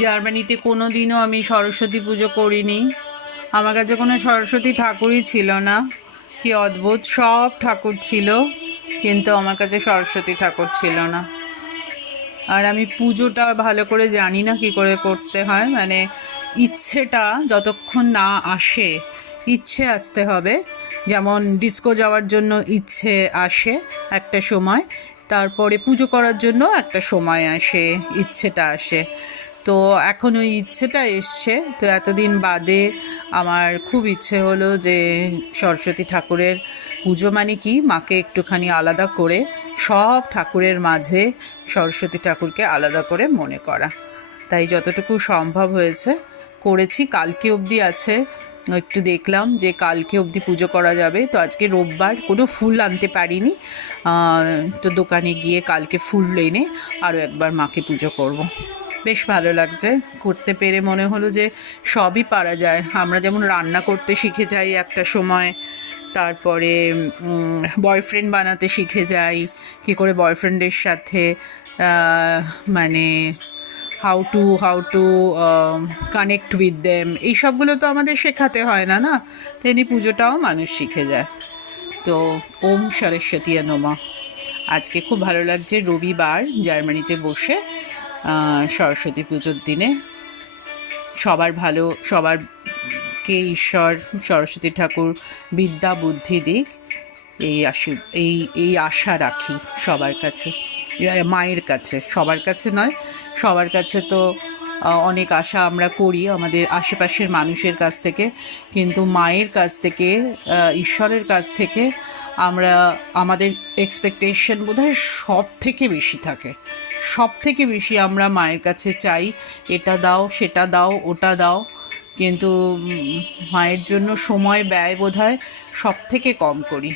জার্মানিতে কোনো দিনও আমি সরস্বতী পুজো করিনি। আমার কাছে কোনো সরস্বতী ঠাকুরই ছিল না। কি অদ্ভুত, সব ঠাকুর ছিল কিন্তু আমার কাছে সরস্বতী ঠাকুর ছিল না। আর আমি পুজোটা ভালো করে জানি না কি করে করতে হয়, মানে ইচ্ছেটা যতক্ষণ না আসে, ইচ্ছে আসতে হবে। যেমন ডিস্কো যাওয়ার জন্য ইচ্ছে আসে একটা সময়, তারপরে পুজো করার জন্য একটা সময় আসে, ইচ্ছেটা আসে। তো এখন ওই ইচ্ছেটা এসছে, তো এতদিন বাদে আমার খুব ইচ্ছে হলো যে সরস্বতী ঠাকুরের পুজো মানে কি, মাকে একটুখানি আলাদা করে সব ঠাকুরের মাঝে সরস্বতী ঠাকুরকে আলাদা করে মনে করা। তাই যতটুকু সম্ভব হয়েছে করেছি। কালকে অবধি আছে, একটু দেখলাম যে কালকে অবধি পুজো করা যাবে। তো আজকে রোববার, কোনো ফুল আনতে পারিনি, তো দোকানে গিয়ে কালকে ফুল এনে আরও একবার মাকে পুজো করব। বেশ ভালো লাগছে করতে পেরে, মনে হলো যে সবই পারা যায়। আমরা যেমন রান্না করতে শিখে যাই একটা সময়, তারপরে বয়ফ্রেন্ড বানাতে শিখে যাই, কী করে বয়ফ্রেন্ডের সাথে মানে how to connect with them, এই সবগুলো তো আমাদের শেখাতে হয় না, না? তেমনি পুজোটাও মানুষ শিখে যায়। তো ওম সরস্বতী নমঃ। আজকে খুব ভালো লাগছে রবিবার জার্মানিতে বসে সরস্বতী পুজোর দিনে। সবারকে ঈশ্বর সরস্বতী ঠাকুর বিদ্যা বুদ্ধি দিক, এই আশা রাখি সবার কাছে, মায়ের কাছে। সবার কাছে নয়, সবার কাছে তো অনেক আশা আমরা করি আমাদের আশেপাশের মানুষের কাছ থেকে, কিন্তু মায়ের কাছ থেকে, ঈশ্বরের কাছ থেকে আমরা, আমাদের এক্সপেকটেশন বোধহয় সব থেকে বেশি থাকে। সব থেকে বেশি আমরা মায়ের কাছে চাই, এটা দাও, সেটা দাও, ওটা দাও, কিন্তু মায়ের জন্য সময় ব্যয় বোধহয় সব থেকে কম করি।